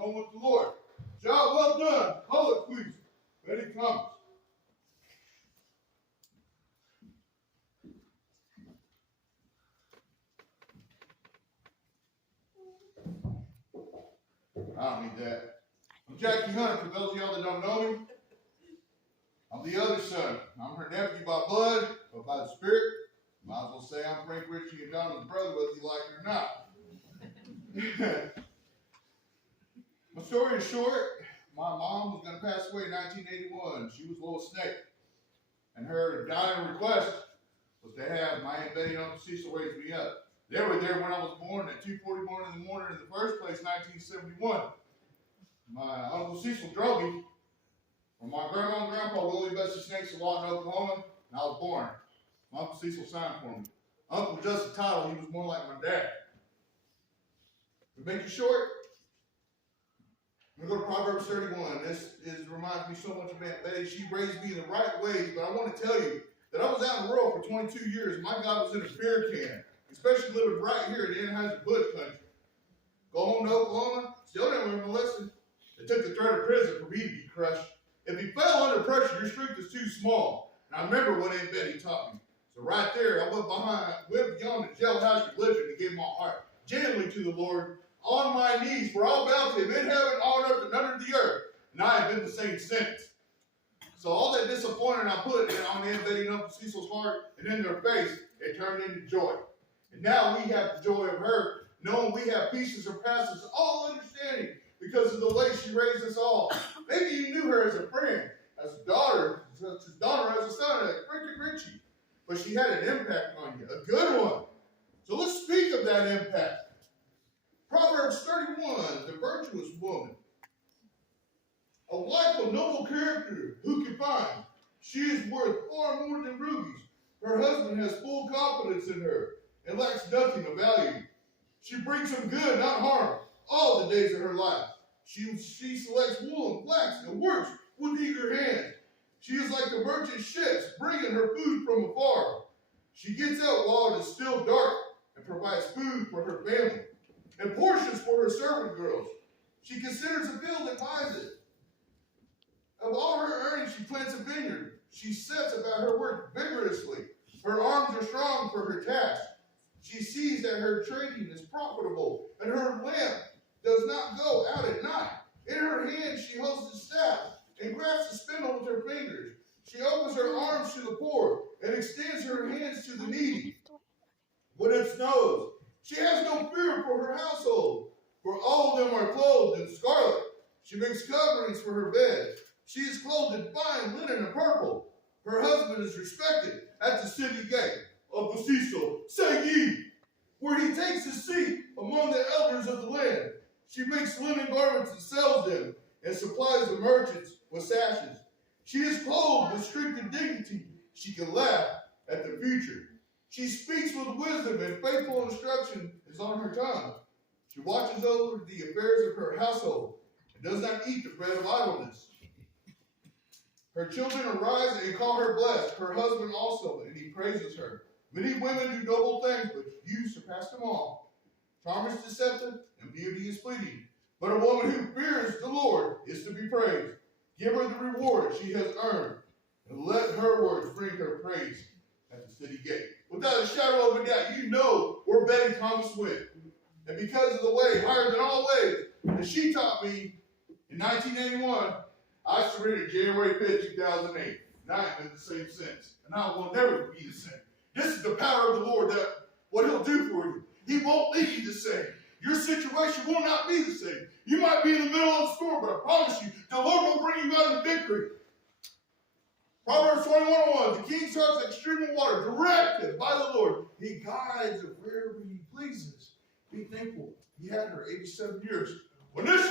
home with the Lord. Job well done. Hold it, please. Betty Thomas. I don't need that. I'm Jackie Hunter, for those of y'all that don't know me. I'm the other son. I'm her nephew by blood, but by the spirit. Might as well say I'm Frank Ritchie and Donna's brother, whether you like it or not. My story is short. My mom was going to pass away in 1981. She was a little snake. And her dying request was to have my Aunt Betty and Uncle Cecil raise me up. They were there when I was born at 2:41 in the morning in the first place, 1971. My Uncle Cecil drove me from my grandma and grandpa, Willie Bessie Snakes, in Lawton, Oklahoma, and I was born. My Uncle Cecil signed for me. Uncle was just a title. He was more like my dad. To make it short, I'm going to go to Proverbs 31. This reminds me so much of Aunt Betty. She raised me in the right ways, but I want to tell you that I was out in the world for 22 years. My God was in a beer can, especially living right here in Anheuser-Busch country. Go home to Oklahoma, still didn't learn a lesson. It took the threat of prison for me to be crushed. If you fell under pressure, your strength is too small. And I remember what Aunt Betty taught me. So right there, I went beyond the jailhouse religion and gave my heart genuinely to the Lord on my knees, for all bow to him in heaven, on earth, and under the earth. And I have been the same since. So all that disappointment I put on Aunt Betty and Uncle Cecil's heart and in their face, it turned into joy. And now we have the joy of her, knowing we have peace that surpasses all understanding because of the way she raised us all. Maybe you knew her as a friend, as a daughter, as a son, like Frank Ritchie. But she had an impact on you, a good one. So let's speak of that impact. Proverbs 31, the virtuous woman. A wife of noble character, who can find? She is worth far more than rubies. Her husband has full confidence in her and lacks nothing of value. She brings him good, not harm, all the days of her life. She selects wool and flax and works with eager hands. She is like the merchant ships, bringing her food from afar. She gets out while it is still dark and provides food for her family and portions for her servant girls. She considers a field and buys it. Of all her earnings, she plants a vineyard. She sets about her work vigorously. Her arms are strong for her task. She sees that her trading is profitable, and her lamp does not go out at night. In her hand she holds the staff and grasps the spindle with her fingers. She opens her arms to the poor and extends her hands to the needy. When it snows, she has no fear for her household, for all of them are clothed in scarlet. She makes coverings for her bed. She is clothed in fine linen and purple. Her husband is respected at the city gate of the Cecil, say ye, where he takes his seat among the elders of the land. She makes linen garments and sells them, and supplies the merchants with sashes. She is clothed with strength and dignity. She can laugh at the future. She speaks with wisdom, and faithful instruction is on her tongue. She watches over the affairs of her household, and does not eat the bread of idleness. Her children arise and call her blessed, her husband also, and he praises her. Many women do noble things, but you surpass them all. Charm is deceptive, and beauty is fleeting. But a woman who fears the Lord is to be praised. Give her the reward she has earned, and let her words bring her praise at the city gate. Without a shadow of a doubt, you know where Betty Thomas went. And because of the way, higher than all ways, that she taught me in 1981, I surrendered January 5th, 2008. And I have been the same since. And I will never be the same. This is the power of the Lord, that what he'll do for you. He won't leave you the same. Your situation will not be the same. You might be in the middle of a storm, but I promise you, the Lord will bring you out in victory. Proverbs 21:1, the king's heart is like stream of water, directed by the Lord. He guides it wherever he pleases. Be thankful. He had her 87 years. When this,